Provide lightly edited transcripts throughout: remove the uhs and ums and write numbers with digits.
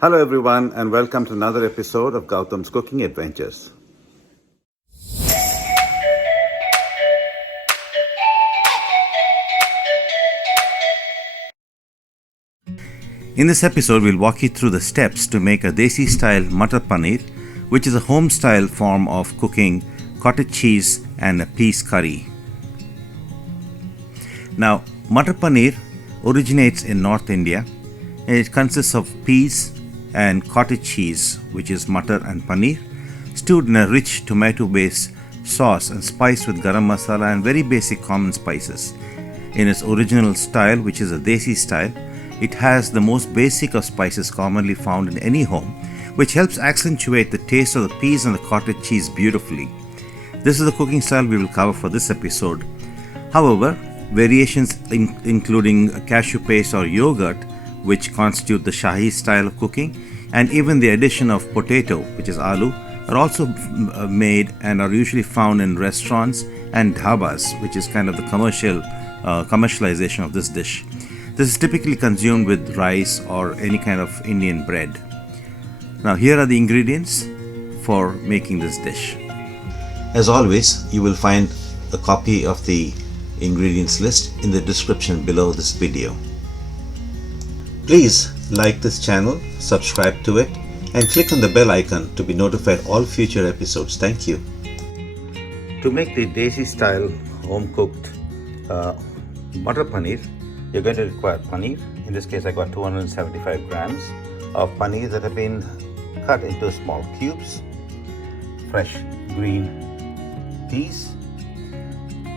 Hello everyone and welcome to another episode of Gautam's Cooking Adventures. In this episode, we'll walk you through the steps to make a Desi style Mutter Paneer, which is a home style form of cooking cottage cheese and a peas curry. Now, Mutter Paneer originates in North India and it consists of peas and cottage cheese, which is mutter and paneer, stewed in a rich tomato-based sauce and spiced with Garam Masala and very basic common spices. In its original style, which is a Desi style, it has the most basic of spices commonly found in any home, which helps accentuate the taste of the peas and the cottage cheese beautifully. This is the cooking style we will cover for this episode. However, variations including cashew paste or yogurt, which constitute the Shahi style of cooking, and even the addition of potato, which is Aloo, are also made and are usually found in restaurants and dhabas, which is kind of the commercialization of this dish. This is typically consumed with rice or any kind of Indian bread. Now here are the ingredients for making this dish. As always, you will find a copy of the ingredients list in the description below this video. Please like this channel, subscribe to it, and click on the bell icon to be notified all future episodes. Thank you. To make the Desi style home cooked Mutter Paneer, you're going to require paneer. In this case, I got 275 grams of paneer that have been cut into small cubes, fresh green peas,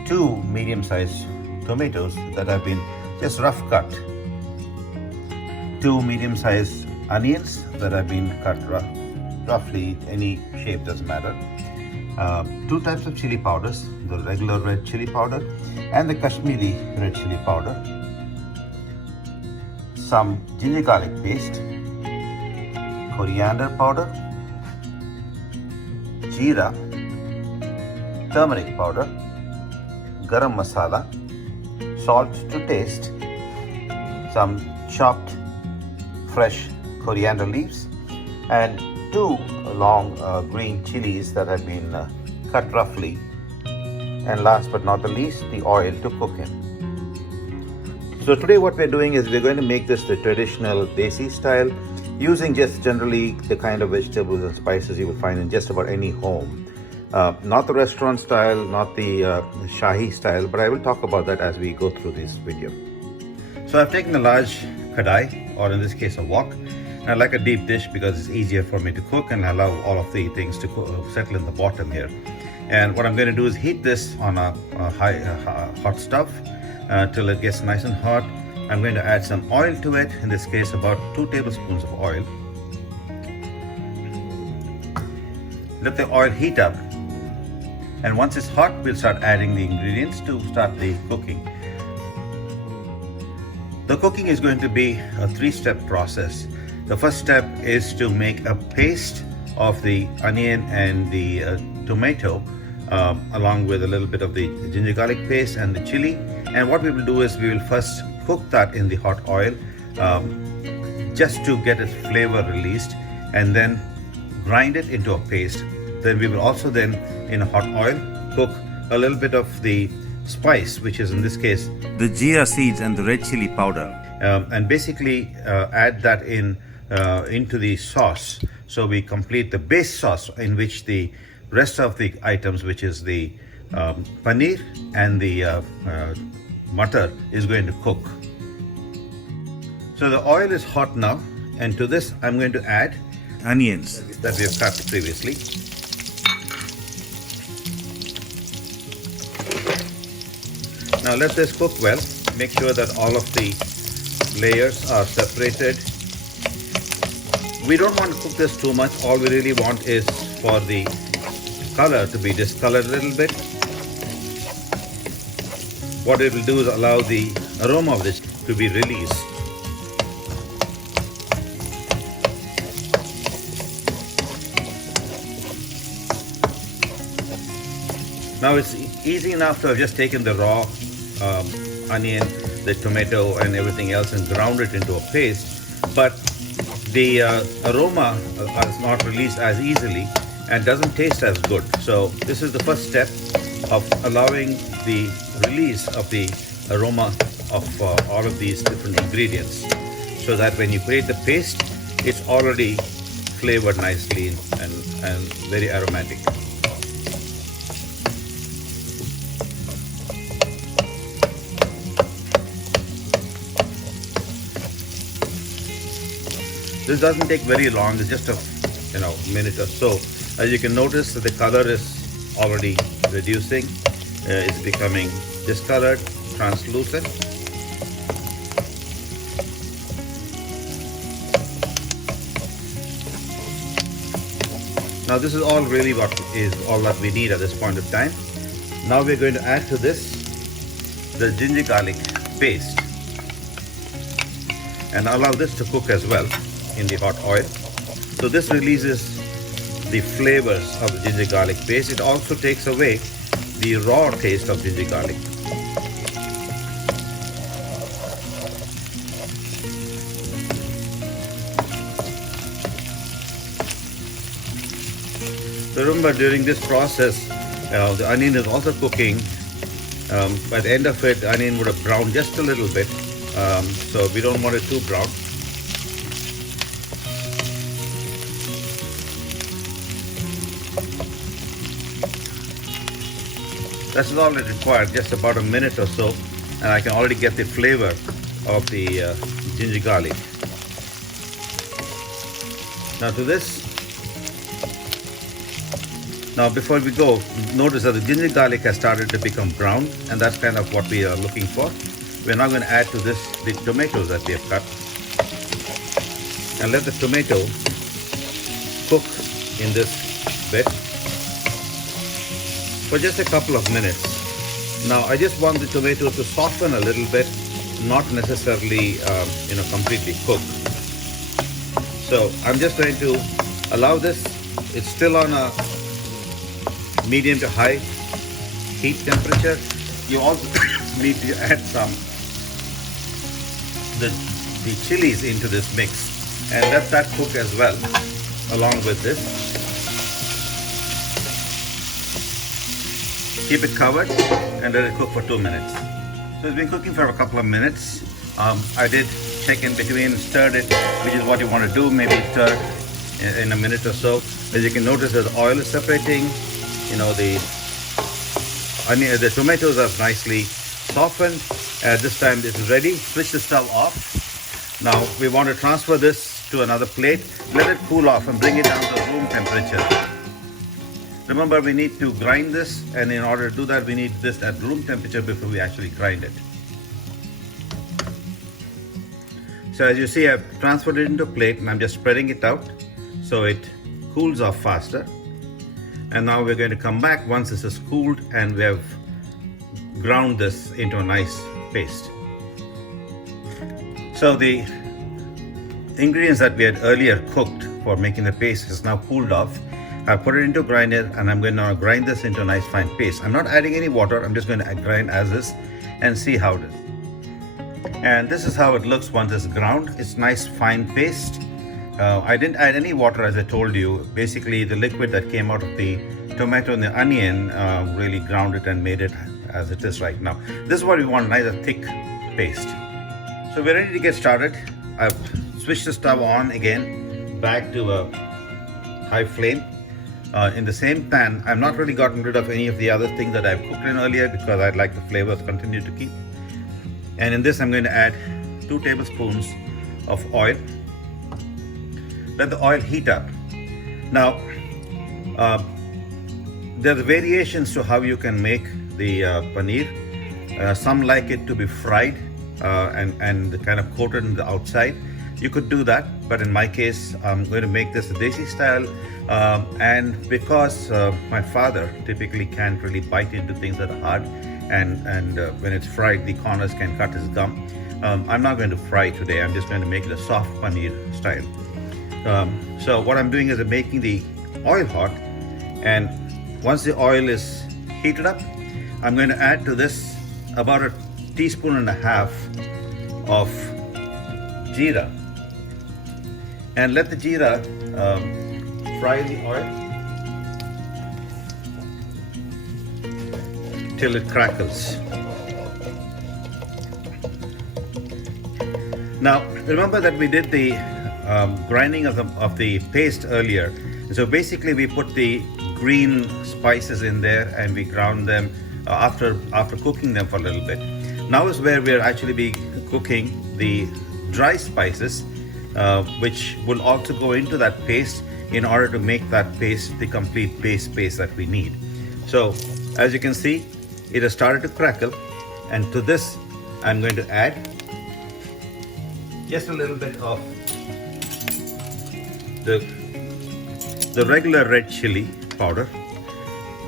2 medium-sized tomatoes that have been just rough cut, 2 medium-sized onions that have been cut roughly any shape, doesn't matter, 2 types of chili powders, the regular red chili powder and the Kashmiri red chili powder, some ginger garlic paste, coriander powder, jeera, turmeric powder, Garam Masala, salt to taste, some chopped fresh coriander leaves, and 2 long green chilies that have been cut roughly, and last but not the least, the oil to cook in. So today what we're doing is we're going to make this the traditional Desi style, using just generally the kind of vegetables and spices you will find in just about any home. Not the restaurant style, not the Shahi style, but I will talk about that as we go through this video. So I've taken a large kadai, or in this case a wok. I like a deep dish because it's easier for me to cook and allow all of the things to settle in the bottom here. And what I'm going to do is heat this on a hot stove till it gets nice and hot. I'm going to add some oil to it, in this case about 2 tablespoons of oil. Let the oil heat up, and once it's hot, we'll start adding the ingredients to start the cooking. The cooking is going to be a 3-step process. The first step is to make a paste of the onion and the tomato, along with a little bit of the ginger garlic paste and the chili. And what we will do is we will first cook that in the hot oil just to get its flavor released, and then grind it into a paste. Then we will also then in a hot oil cook a little bit of the spice, which is in this case the jeera seeds and the red chili powder, and basically add that into the sauce. So we complete the base sauce in which the rest of the items, which is the paneer and the mutter, is going to cook. So the oil is hot now, and to this I'm going to add onions that we have cut previously. Now let this cook well. Make sure that all of the layers are separated. We don't want to cook this too much. All we really want is for the color to be discolored a little bit. What it will do is allow the aroma of this to be released. Now it's easy enough to have just taken the raw onion, the tomato and everything else and ground it into a paste, but the aroma is not released as easily and doesn't taste as good. So this is the first step of allowing the release of the aroma of all of these different ingredients, so that when you create the paste, it's already flavored nicely and very aromatic. This doesn't take very long, it's just a minute or so. As you can notice, the color is already reducing. It's becoming discolored, translucent. Now this is all really what is all that we need at this point of time. Now we're going to add to this the ginger garlic paste and allow this to cook as well in the hot oil. So this releases the flavors of the ginger garlic paste. It also takes away the raw taste of ginger garlic. So remember, during this process, the onion is also cooking. By the end of it, the onion would have browned just a little bit. So we don't want it too brown. That's all it required, just about a minute or so, and I can already get the flavor of the ginger garlic. Now to this, now before we go, notice that the ginger garlic has started to become brown, and that's kind of what we are looking for. We're now going to add to this the tomatoes that we have cut, and let the tomato cook in this bit for just a couple of minutes. Now I just want the tomato to soften a little bit, not necessarily completely cook. So I'm just going to allow this. It's still on a medium to high heat temperature. You also need to add some the chilies into this mix and let that cook as well along with this. Keep it covered and let it cook for 2 minutes. So it's been cooking for a couple of minutes. I did check in between, stirred it, which is what you want to do. Maybe stir in a minute or so. As you can notice, the oil is separating. The tomatoes are nicely softened. At this time, this is ready. Switch the stove off. Now we want to transfer this to another plate. Let it cool off and bring it down to room temperature. Remember, we need to grind this, and in order to do that, we need this at room temperature before we actually grind it. So as you see, I've transferred it into a plate and I'm just spreading it out so it cools off faster. And now we're going to come back once this is cooled and we have ground this into a nice paste. So the ingredients that we had earlier cooked for making the paste is now cooled off. I put it into a grinder and I'm going to grind this into a nice fine paste. I'm not adding any water, I'm just going to grind as is and see how it is. And this is how it looks once it's ground. It's nice fine paste. I didn't add any water, as I told you. Basically the liquid that came out of the tomato and the onion really ground it and made it as it is right now. This is what we want, nice thick paste. So we're ready to get started. I've switched the stove on again, back to a high flame. In the same pan, I've not really gotten rid of any of the other things that I've cooked in earlier because I'd like the flavor to continue to keep. And in this, I'm going to add 2 tablespoons of oil. Let the oil heat up. Now, there are variations to how you can make the paneer. Some like it to be fried and kind of coated on the outside. You could do that, but in my case, I'm going to make this a Desi style. And because my father typically can't really bite into things that are hard, and when it's fried, the corners can cut his gum. I'm not going to fry today. I'm just going to make it a soft paneer style. So what I'm doing is I'm making the oil hot, and once the oil is heated up, I'm going to add to this about 1.5 teaspoons of jeera. and let the jeera fry in the oil till it crackles. Now remember that we did the grinding of the paste earlier. So basically we put the green spices in there and we ground them after cooking them for a little bit. Now is where we're actually be cooking the dry spices, which will also go into that paste in order to make that paste the complete paste that we need. So as you can see, it has started to crackle, and to this I'm going to add just a little bit of the regular red chili powder,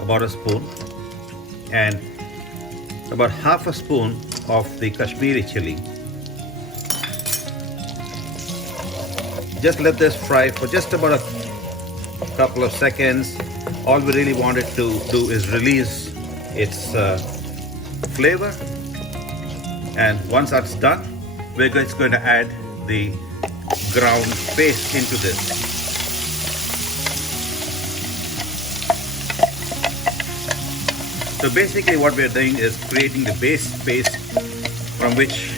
about a spoon, and about half a spoon of the Kashmiri chili. Just let this fry for just about a couple of seconds. All we really want it to do is release its flavor, and once that's done, we're just going to add the ground paste into this. So basically what we're doing is creating the base paste from which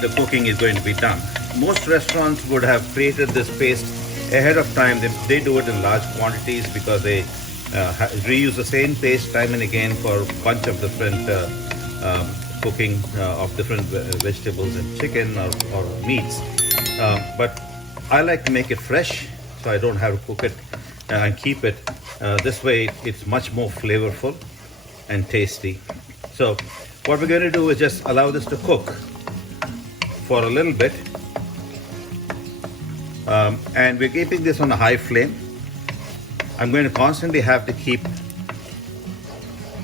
the cooking is going to be done. Most restaurants would have created this paste ahead of time. They do it in large quantities because they reuse the same paste time and again for a bunch of different cooking of different vegetables and chicken or meats. But I like to make it fresh, so I don't have to cook it and keep it. This way it's much more flavorful and tasty. So what we're going to do is just allow this to cook for a little bit, and we're keeping this on a high flame. I'm going to constantly have to keep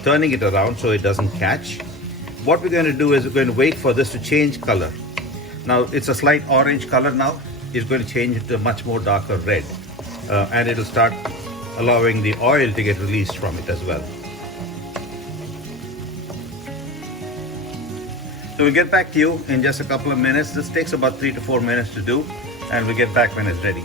turning it around so it doesn't catch. What we're going to do is we're going to wait for this to change color. Now it's a slight orange color now. It's going to change to a much more darker red, and it'll start allowing the oil to get released from it as well. So we'll get back to you in just a couple of minutes. This takes about 3 to 4 minutes to do, and we'll get back when it's ready.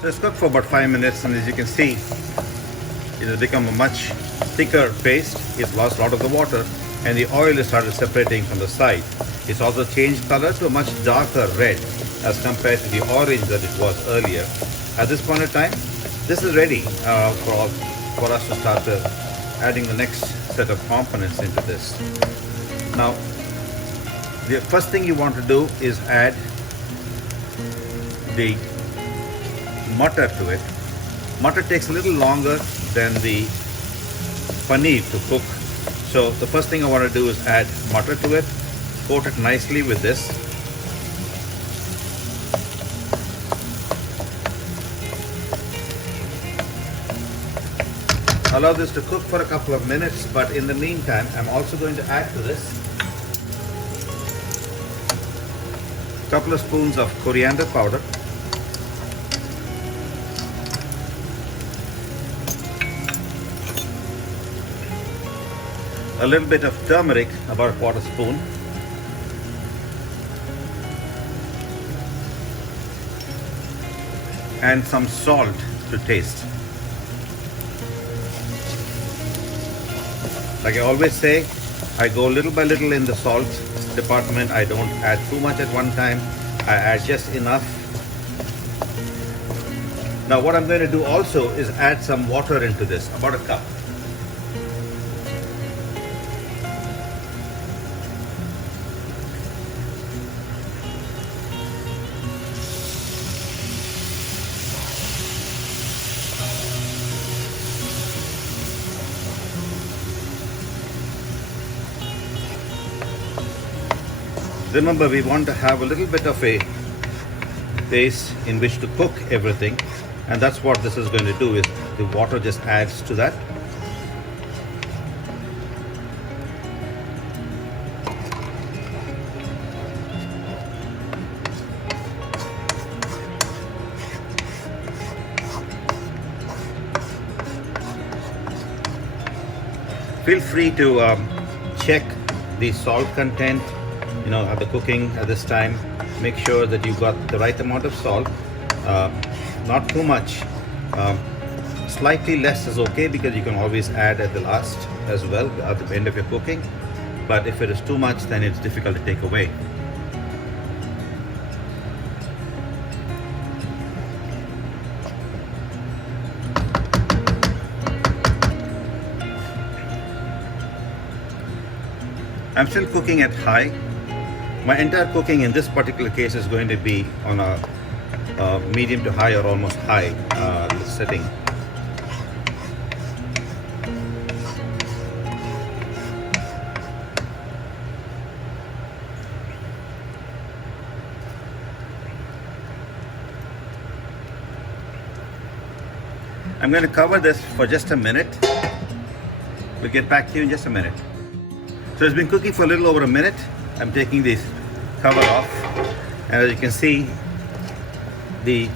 So it's cooked for about 5 minutes, and as you can see, it has become a much thicker paste. It's lost a lot of the water, and the oil has started separating from the side. It's also changed color to a much darker red as compared to the orange that it was earlier. At this point in time, this is ready for us to start adding the next set of components into this. Now, the first thing you want to do is add the mutter to it. Mutter takes a little longer than the paneer to cook. So the first thing I want to do is add mutter to it, coat it nicely with this. Allow this to cook for a couple of minutes, but in the meantime, I'm also going to add to this a couple of spoons of coriander powder, a little bit of turmeric, about a quarter spoon, and some salt to taste. Like I always say, I go little by little in the salt department. I don't add too much at one time. I add just enough. Now what I'm going to do also is add some water into this, about a cup. Remember, we want to have a little bit of a base in which to cook everything, and that's what this is going to do, is the water just adds to that. Feel free to check the salt content, at the cooking at this time. Make sure that you've got the right amount of salt, Uh, Not too much. Um, Slightly less is okay because you can always add at the last as well at the end of your cooking. But if it is too much, then it's difficult to take away. I'm still cooking at high. My entire cooking in this particular case is going to be on a medium to high or almost high setting. I'm going to cover this for just a minute. We'll get back to you in just a minute. So it's been cooking for a little over a minute. I'm taking this cover off, and as you can see, the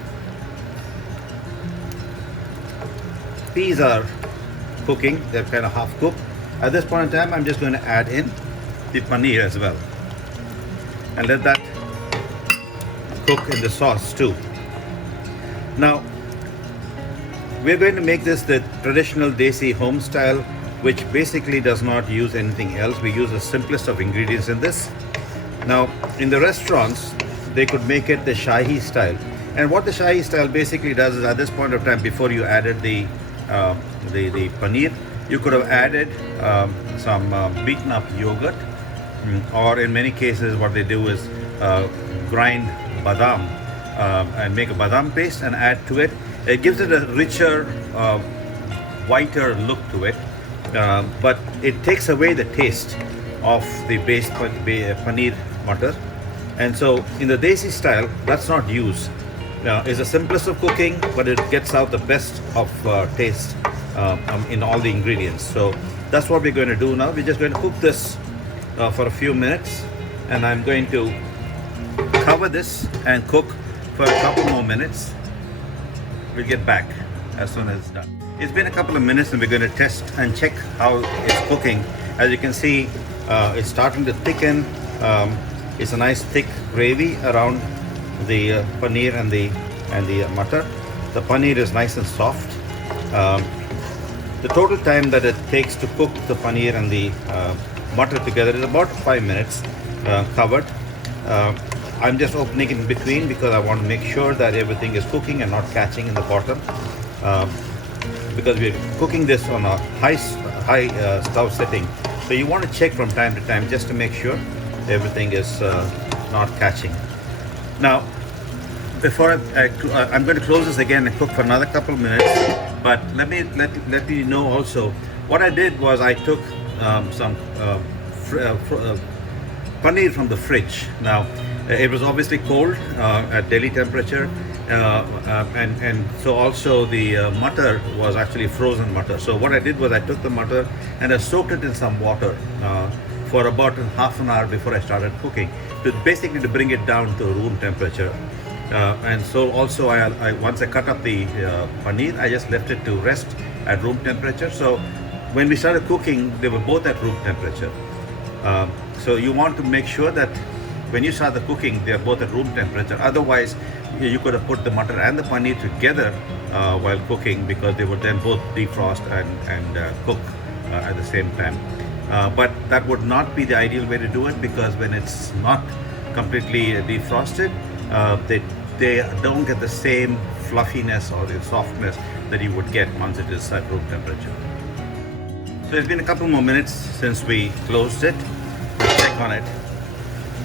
peas are cooking. They're kind of half cooked. At this point in time, I'm just going to add in the paneer as well and let that cook in the sauce too. Now, we're going to make this the traditional Desi home style, which basically does not use anything else. We use the simplest of ingredients in this. Now, in the restaurants, they could make it the Shahi style. And what the Shahi style basically does is, at this point of time, before you added the paneer, you could have added some beaten up yogurt, or in many cases, what they do is grind badam and make a badam paste and add to it. It gives it a richer, whiter look to it, but it takes away the taste of the base paneer mutter. And so in the Desi style, that's not used. It's the simplest of cooking, but it gets out the best of taste in all the ingredients. So that's what we're going to do now. We're just going to cook this for a few minutes, and I'm going to cover this and cook for a couple more minutes. We'll get back as soon as it's done. It's been a couple of minutes and we're going to test and check how it's cooking. As you can see, it's starting to thicken. It's a nice thick gravy around the paneer and the mutter. The paneer is nice and soft. The total time that it takes to cook the paneer and the mutter together is about 5 minutes covered. I'm just opening in between because I want to make sure that everything is cooking and not catching in the bottom. Because we're cooking this on a high stove setting, so you want to check from time to time just to make sure everything is not catching. Now, before I'm going to close this again and cook for another couple of minutes. But let me know also what I did was I took some paneer from the fridge. Now, it was obviously cold at Delhi temperature, and so also the mutter was actually frozen mutter. So what I did was I took the mutter and I soaked it in some water for about half an hour before I started cooking, basically to bring it down to room temperature. And so also I once I cut up the paneer, I just left it to rest at room temperature. So when we started cooking, they were both at room temperature. So you want to make sure that when you start the cooking, they are both at room temperature. Otherwise, you could have put the mutter and the paneer together while cooking, because they would then both defrost and cook at the same time. But that would not be the ideal way to do it, because when it's not completely defrosted, they don't get the same fluffiness or the softness that you would get once it is at room temperature. So it's been a couple more minutes since we closed it. Let's check on it.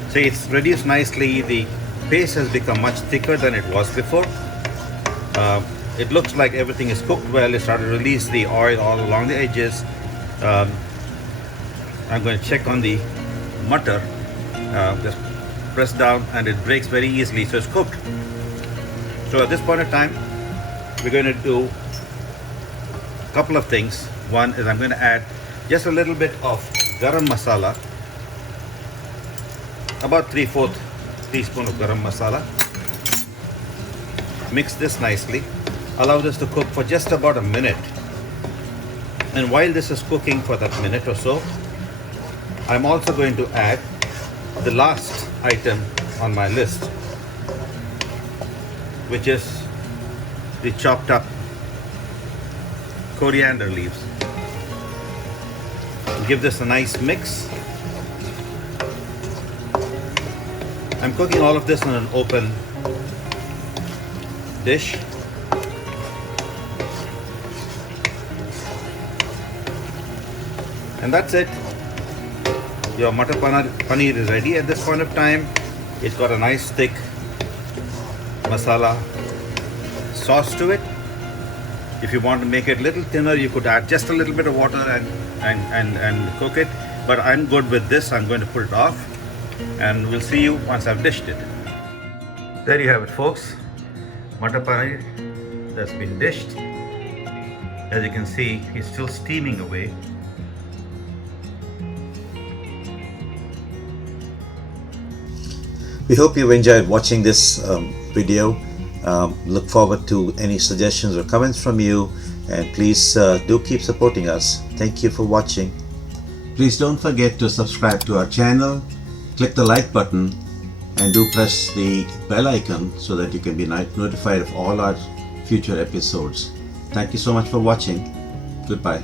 See, it's reduced nicely. The paste has become much thicker than it was before. It looks like everything is cooked well. It started to release the oil all along the edges. I'm going to check on the mutter. Just press down and it breaks very easily, so it's cooked. So at this point in time, we're going to do a couple of things. One is I'm going to add just a little bit of Garam Masala, about 3/4 teaspoon of Garam Masala. Mix this nicely. Allow this to cook for just about a minute. And while this is cooking for that minute or so, I'm also going to add the last item on my list, which is the chopped up coriander leaves. Give this a nice mix. I'm cooking all of this in an open dish. And that's it. Your Mutter Paneer is ready at this point of time. It's got a nice thick masala sauce to it. If you want to make it a little thinner, you could add just a little bit of water and cook it. But I'm good with this. I'm going to pull it off, and we'll see you once I've dished it. There you have it, folks. Mutter Paneer that's been dished. As you can see, it's still steaming away. We hope you enjoyed watching this video. Look forward to any suggestions or comments from you, and please do keep supporting us. Thank you for watching. Please don't forget to subscribe to our channel, click the like button, and do press the bell icon so that you can be notified of all our future episodes. Thank you so much for watching. Goodbye.